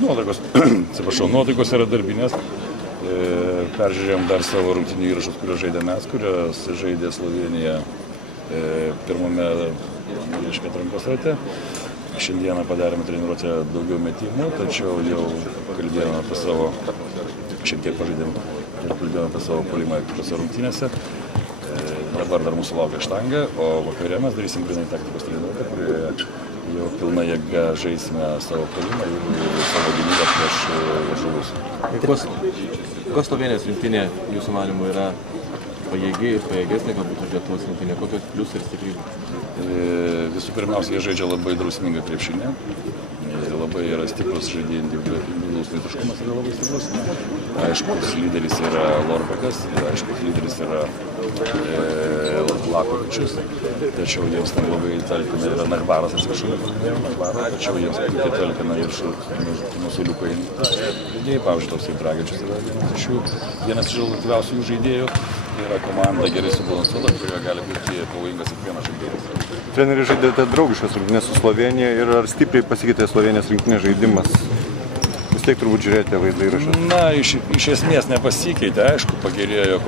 Nuotaikos, atsiprašau, nuotaikos yra darbinės. Peržiūrėjom dar savo rungtynių įrašus, kuriuos žaidėme mes, kuriuos žaidė Slovenija pirmame atrankos rate. Šiandieną padarėme treniruotę daugiau metimų, tačiau jau kalbėjome apie savo, šiek tiek pažaidėm ir kalbėjome apie savo puolimą kitose rungtynėse. Dabar dar mūsų laukia štanga, o vakare mes darysim grynai taktikos treniruotę, kurioje jau pilna jėga žaisime savo puolimą ir savo gynybą prieš varžovus. Kokios Slovenijos rinktinė jūsų manymu yra pajėgi ir pajėgesnė, galbūt už Lietuvos rinktinė? Kokios pliusai ir stiprybės? Visų pirmiausia, jie žaidžia labai drausmingą krepšinį. Labai yra stiprus žaidėjai, individualus metiškumas yra labai stiprus. Aiškus lyderis yra Lorbekas, aiškus lyderis yra Lakovičius, tačiau jiems ten labai talkina yra Nagbaras, atsiprašau, tačiau jiems puikiai talkina ir mūsų liukai. Pavyzdžiui, toksai Dragičius yra vienas iš aktyviausių jų žaidėjų. Yra komanda gerai subalansuota, kurioje gali būti pavojingas kiekvienas žaidėjas. Treneri, žaidėte draugiškas rungtynes su Slovenija ir ar stipriai pasikeitė Slovenijos rinktinės žaidimas? Vis tiek turbūt žiūrėjote vaizdą įrašą. Na, iš esmės nepasikeitė, aišku, pagerėjo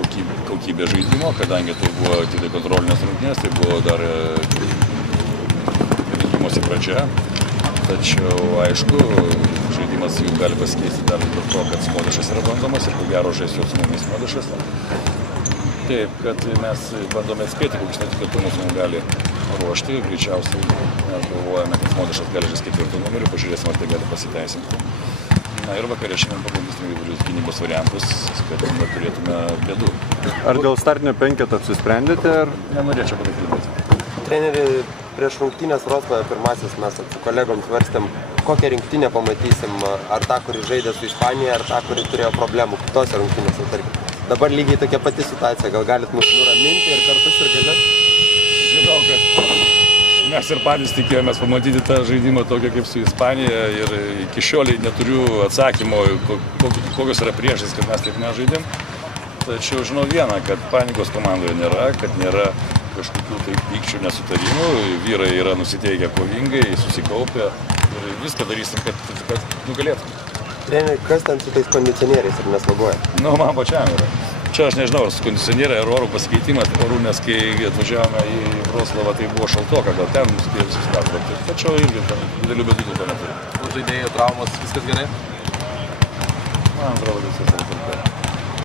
kokybė žaidimo, kadangi tai buvo tik kontrolinės rungtynės, tai buvo dar rinkimosi pradžia. Tačiau, aišku, žaidimas jų gali pasikeisti dar dėl to, kad Smodišas yra bandomas ir ko gero žais jau su mumis Smodišas. Taip, kad mes bandome atspėti, kokius netikėtumus mums gali ruošti. Greičiausiai mes galvojame, kad Smodišas gali žaisti 4 numerį, pažiūrėsim, ar tai gali pasiteisinti. Na ir vakarė šiandien pabandysime įvairius gynybos variantus, kad neturėtume bėdų. Ar dėl startinio penketo apsisprendėte? Nenorėčiau apie tai kalbėti. Treneri, prieš rungtynės Vroclave pirmasis mes su kolegom svarstėm, kokią rinktinę pamatysim, ar tą, kuri žaidė su Ispanija, ar tą, kuri turėjo problemų kitose rungtynėse, tarkim. Dabar lygiai tokia pati situacija, gal galit mus nuraminti ir kartus ir galės? Žinau, kad mes ir patys tikėjomės pamatyti tą žaidimą tokią kaip su Ispanija ir iki šioliai neturiu atsakymo, kokios yra priežastys, kad mes taip nežaidėm. Tačiau žinau vieną, kad panikos komandoje nėra, kad nėra kažkokių tai pykčių nesutarimų, vyrai yra nusiteikę kovingai, susikaupę ir viską darysim, kad nugalėtume. Treneri, kas ten su tais kondicionieriais ir nesloguoja? Nu, man pačiam yra. Čia aš nežinau, su kondicionieriai ar orų pasikeitimas, nes kai atvažiavome į Vroclavą, tai buvo šaltoka, gal ten spėjo visus pertraukti. Tačiau irgi didelių bėdų dėl to neturi. Žaidėjų traumos, viskas gerai? Man atrodo, viskas yra gerai.